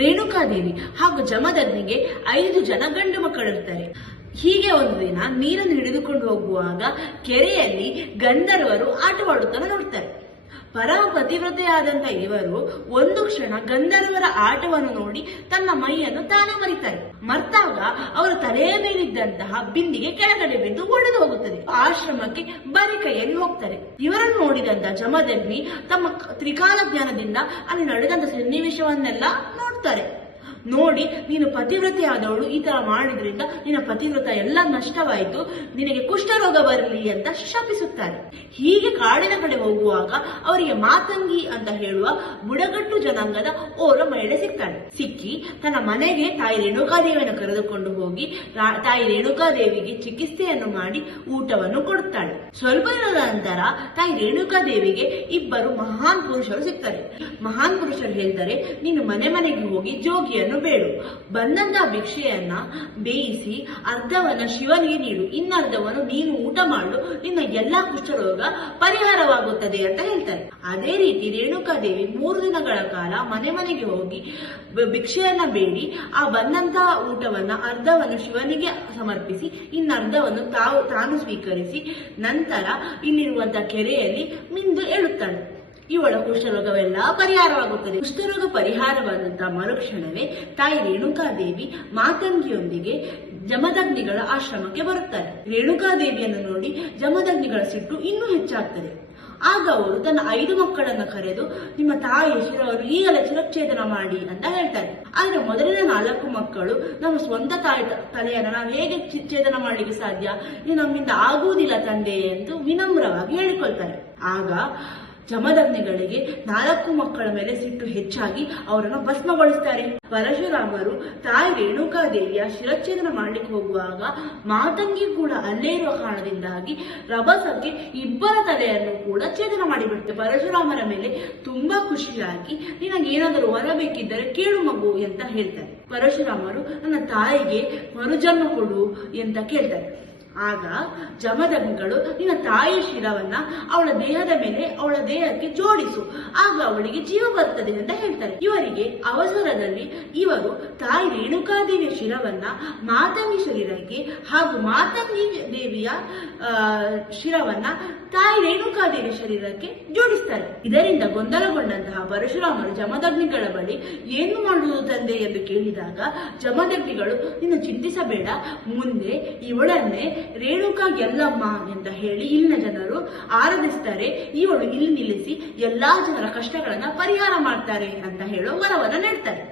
ರೇಣುಕಾದೇವಿ ಹಾಗೂ ಜಮದಗ್ನಿಗೆ 5 ಜನ ಗಂಡು ಮಕ್ಕಳಿರ್ತಾರೆ. ಹೀಗೆ ಒಂದು ದಿನ ನೀರನ್ನು ಹಿಡಿದುಕೊಂಡು ಹೋಗುವಾಗ ಕೆರೆಯಲ್ಲಿ ಗಂಧರ್ವರು ಆಟವಾಡುತ್ತಾ ನೋಡ್ತಾರೆ. ಪರಮ ಪತಿವ್ರತೆಯಾದಂತ ಇವರು ಒಂದು ಕ್ಷಣ ಗಂಧರ್ವರ ಆಟವನ್ನು ನೋಡಿ ತನ್ನ ಮೈಯನ್ನು ತಾನೇ ಮರಿತಾರೆ. ಮರ್ತಾಗ ಅವರ ತಲೆಯ ಮೇಲಿದ್ದಂತಹ ಬಿಂದಿಗೆ ಕೆಳಗಡೆ ಬಿದ್ದು ಒಡೆದು ಹೋಗುತ್ತದೆ. ಆಶ್ರಮಕ್ಕೆ ಬರಿ ಕೈಯಲ್ಲಿ ಹೋಗ್ತಾರೆ. ಇವರನ್ನು ನೋಡಿದಂತ ಜಮದಗ್ನಿ ತಮ್ಮ ತ್ರಿಕಾಲ ಜ್ಞಾನದಿಂದ ಅಲ್ಲಿ ನಡೆದಂತ ಸನ್ನಿವೇಶವನ್ನೆಲ್ಲ ನೋಡ್ತಾರೆ. ನೋಡಿ, ನೀನು ಪತಿವ್ರತೆಯಾದವಳು, ಈ ತರ ಮಾಡಿದ್ರಿಂದ ನಿನ್ನ ಪತಿವ್ರತ ಎಲ್ಲ ನಷ್ಟವಾಯಿತು, ನಿನಗೆ ಕುಷ್ಠರೋಗ ಬರಲಿ ಅಂತ ಶಪಿಸುತ್ತಾರೆ. ಹೀಗೆ ಕಾಡಿನ ಕಡೆ ಹೋಗುವಾಗ ಅವರಿಗೆ ಮಾತಂಗಿ ಅಂತ ಹೇಳುವ ಬುಡಗಟ್ಟು ಜನಾಂಗದ ಓರ್ವ ಮಹಿಳೆ ಸಿಗ್ತಾಳೆ. ಸಿಕ್ಕಿ ತನ್ನ ಮನೆಗೆ ತಾಯಿ ರೇಣುಕಾದೇವಿಯನ್ನು ಕರೆದುಕೊಂಡು ಹೋಗಿ ತಾಯಿ ರೇಣುಕಾದೇವಿಗೆ ಚಿಕಿತ್ಸೆಯನ್ನು ಮಾಡಿ ಊಟವನ್ನು ಕೊಡುತ್ತಾಳೆ. ಸ್ವಲ್ಪ ದಿನದ ನಂತರ ತಾಯಿ ರೇಣುಕಾದೇವಿಗೆ ಇಬ್ಬರು ಮಹಾನ್ ಪುರುಷರು ಸಿಗ್ತಾರೆ. ಮಹಾನ್ ಪುರುಷರು ಹೇಳ್ತಾರೆ, ನೀನು ಮನೆಗೆ ಹೋಗಿ ಜೋಗಿಯನ್ನು ಬೇಡು, ಬಂದಂತಹ ಭಿಕ್ಷೆಯನ್ನ ಬೇಯಿಸಿ ಅರ್ಧವನ್ನ ಶಿವನಿಗೆ ನೀಡು, ಇನ್ನರ್ಧವನ್ನು ನೀನು ಊಟ ಮಾಡು, ನಿನ್ನ ಎಲ್ಲಾ ಕುಷ್ಠರೋಗ ಪರಿಹಾರವಾಗುತ್ತದೆ ಅಂತ ಹೇಳ್ತಾರೆ. ಅದೇ ರೀತಿ ರೇಣುಕಾದೇವಿ 3 ದಿನಗಳ ಕಾಲ ಮನೆಗೆ ಹೋಗಿ ಭಿಕ್ಷೆಯನ್ನ ಬೇಡಿ ಆ ಬಂದಂತಹ ಊಟವನ್ನ ಅರ್ಧವನ್ನು ಶಿವನಿಗೆ ಸಮರ್ಪಿಸಿ ಇನ್ನರ್ಧವನ್ನು ತಾನು ಸ್ವೀಕರಿಸಿ ನಂತರ ಇಲ್ಲಿರುವಂತಹ ಕೆರೆಯಲ್ಲಿ ಮಿಂದು ಏಳುತ್ತಾಳೆ. ಇವಳ ಕುಷ್ಠರೋಗವೆಲ್ಲ ಪರಿಹಾರವಾಗುತ್ತದೆ. ಕುಷ್ಠರೋಗ ಪರಿಹಾರವಾದಂತಹ ಮರುಕ್ಷಣವೇ ತಾಯಿ ರೇಣುಕಾದೇವಿ ಮಾತಂಗಿಯೊಂದಿಗೆ ಜಮದಗ್ನಿಗಳ ಆಶ್ರಮಕ್ಕೆ ಬರುತ್ತಾರೆ. ರೇಣುಕಾದೇವಿಯನ್ನು ನೋಡಿ ಜಮದಗ್ನಿಗಳ ಸಿಟ್ಟು ಇನ್ನೂ ಹೆಚ್ಚಾಗ್ತದೆ. ಆಗ ಅವರು ತನ್ನ 5 ಮಕ್ಕಳನ್ನ ಕರೆದು, ನಿಮ್ಮ ತಾಯಿಯ ಶಿರವನ್ನು ಈಗಲೇ ಶಿರಚ್ಛೇದನ ಮಾಡಿ ಅಂತ ಹೇಳ್ತಾರೆ. ಆದ್ರೆ ಮೊದಲನೇ 4 ಮಕ್ಕಳು, ನಮ್ಮ ಸ್ವಂತ ತಾಯಿ ತಲೆಯನ್ನ ನಾವು ಹೇಗೆ ಛೇದನ ಮಾಡ್ಲಿಕ್ಕೆ ಸಾಧ್ಯ, ಇದು ನಮ್ಮಿಂದ ಆಗುವುದಿಲ್ಲ ತಂದೆ ಎಂದು ವಿನಮ್ರವಾಗಿ ಹೇಳಿಕೊಳ್ತಾರೆ. ಆಗ ಜಮದಗ್ನಿಗಳಿಗೆ 4 ಮಕ್ಕಳ ಮೇಲೆ ಸಿಟ್ಟು ಹೆಚ್ಚಾಗಿ ಅವರನ್ನು ಭಸ್ಮಗೊಳಿಸ್ತಾರೆ. ಪರಶುರಾಮರು ತಾಯಿ ರೇಣುಕಾದೇವಿಯ ಶಿರಚ್ಛೇದನ ಮಾಡ್ಲಿಕ್ಕೆ ಹೋಗುವಾಗ ಮಾತಂಗಿ ಕೂಡ ಅಲ್ಲೇ ಇರುವ ಕಾರಣದಿಂದಾಗಿ ರಭಸಕ್ಕೆ ಇಬ್ಬರ ತಲೆಯನ್ನು ಕೂಡ ಛೇದನ ಮಾಡಿಬಿಡುತ್ತೆ. ಪರಶುರಾಮರ ಮೇಲೆ ತುಂಬಾ ಖುಷಿಯಾಗಿ, ನಿನಗೇನಾದರೂ ವರ ಬೇಕಿದ್ದರೆ ಕೇಳು ಮಗು ಅಂತ ಹೇಳ್ತಾರೆ. ಪರಶುರಾಮರು ನನ್ನ ತಾಯಿಗೆ ಮರುಜನ್ಮ ಕೊಡು ಅಂತ ಕೇಳ್ತಾರೆ. ಆಗ ಜಮದಗ್ನಿಗಳು, ನಿನ್ನ ತಾಯಿಯ ಶಿರವನ್ನ ಅವಳ ದೇಹದ ಮೇಲೆ ಅವಳ ದೇಹಕ್ಕೆ ಜೋಡಿಸು, ಆಗ ಅವಳಿಗೆ ಜೀವ ಬರ್ತದೆ ಅಂತ ಹೇಳ್ತಾರೆ. ಇವರಿಗೆ ಅವಸರದಲ್ಲಿ ಇವರು ತಾಯಿ ರೇಣುಕಾದೇವಿಯ ಶಿರವನ್ನ ಮಾತಂಗಿ ಶರೀರಕ್ಕೆ ಹಾಗೂ ಮಾತಂಗಿ ದೇವಿಯ ಶಿರವನ್ನ ತಾಯಿ ರೇಣುಕಾದೇವಿಯ ಶರೀರಕ್ಕೆ ಜೋಡಿಸ್ತಾರೆ. ಇದರಿಂದ ಗೊಂದಲಗೊಂಡಂತಹ ಪರಶುರಾಮರು ಜಮದಗ್ನಿಗಳ ಬಳಿ ಏನು ಮಾಡುವುದು ತಂದೆ ಎಂದು ಕೇಳಿದಾಗ ಜಮದಗ್ನಿಗಳು, ನಿನ್ನ ಚಿಂತಿಸಬೇಡ, ಮುಂದೆ ಇವಳನ್ನೇ ರೇಣುಕಾ ಎಲ್ಲಮ್ಮ ಅಂತ ಹೇಳಿ ಇಲ್ಲಿನ ಜನರು ಆರಾಧಿಸ್ತಾರೆ, ಇವಳು ಇಲ್ಲಿ ನಿಲ್ಲಿಸಿ ಎಲ್ಲಾ ಜನರ ಕಷ್ಟಗಳನ್ನ ಪರಿಹಾರ ಮಾಡ್ತಾರೆ ಅಂತ ಹೇಳೋ ವರವನ್ನ ನೀಡ್ತಾರೆ.